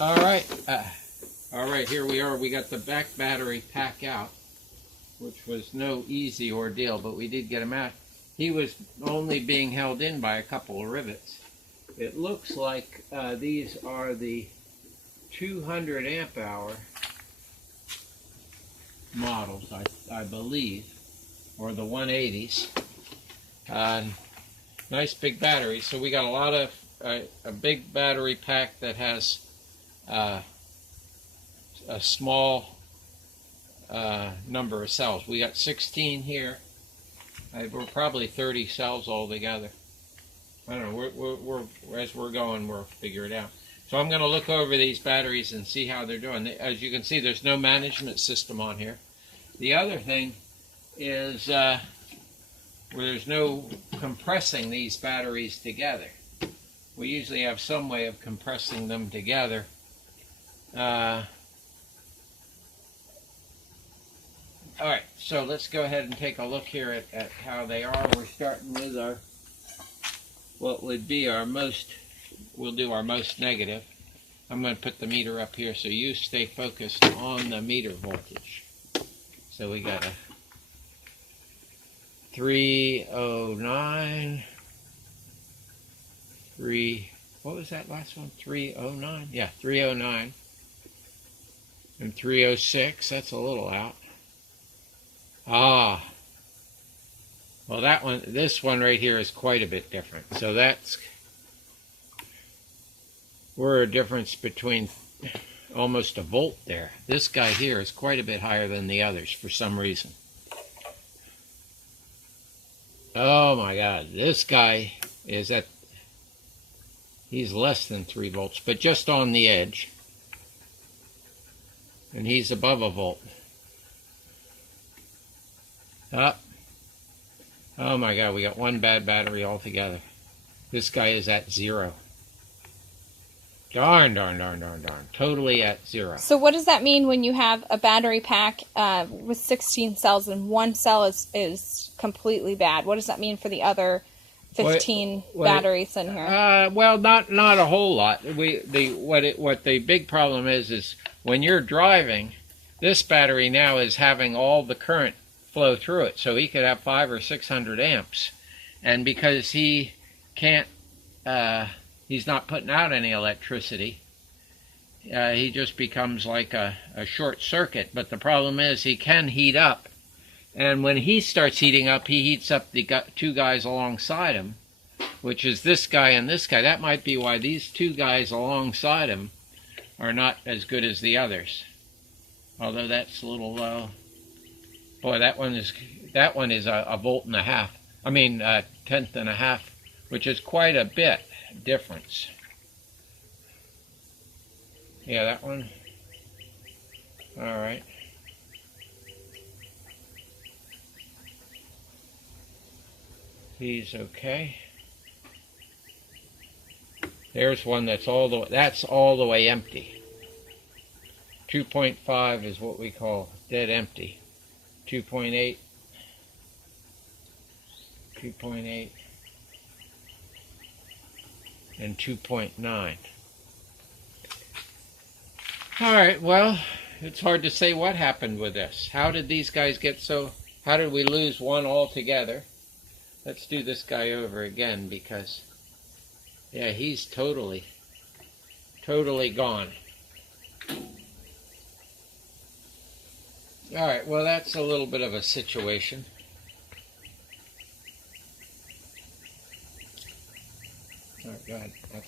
All right, here we are. We got the back battery pack out, which was no easy ordeal, but we did get him out. He was only being held in by a couple of rivets. It looks like these are the 200 amp hour models, I believe, or the 180s. Nice big battery. So we got a lot of a big battery pack that has a small number of cells. We got 16 here. We're probably 30 cells altogether. I don't know. As we're going, we'll figure it out. So I'm going to look over these batteries and see how they're doing. As you can see, there's no management system on here. The other thing is where there's no compressing these batteries together. We usually have some way of compressing them together. All right, so let's go ahead and take a look here at how they are. We're starting with our, what would be our most, we'll do our most negative. I'm going to put the meter up here so you stay focused on the meter voltage. So we got a 309, what was that last one? 309? Yeah, 309. And 306, that's a little out. Ah, well that one, this one right here is quite a bit different. So we're a difference between almost a volt there. This guy here is quite a bit higher than the others for some reason. Oh my God, this guy is he's less than 3 volts, but just on the edge. And he's above a volt. Up. Oh my God, we got one bad battery altogether. This guy is at 0. Darn. Totally at 0. So what does that mean when you have a battery pack with 16 cells and one cell is completely bad? What does that mean for the other 15 batteries in here? Well, not a whole lot. What the big problem is when you're driving, this battery now is having all the current flow through it, so he could have 500 or 600 amps, and because he can't, he's not putting out any electricity, he just becomes like a short circuit. But the problem is he can heat up, and when he starts heating up, he heats up the two guys alongside him, which is this guy and this guy. That might be why these two guys alongside him are not as good as the others, although that's a little low. Boy, that one is a volt and a half. I mean, a tenth and a half, which is quite a bit difference. Yeah, that one. All right. He's okay. There's one that's all the way empty. 2.5 is what we call dead empty. 2.8, 2.8, and 2.9. All right, well, it's hard to say what happened with this. How did these guys how did we lose one altogether? Let's do this guy over again because, yeah, he's totally gone. All right, well, that's a little bit of a situation. Oh, God.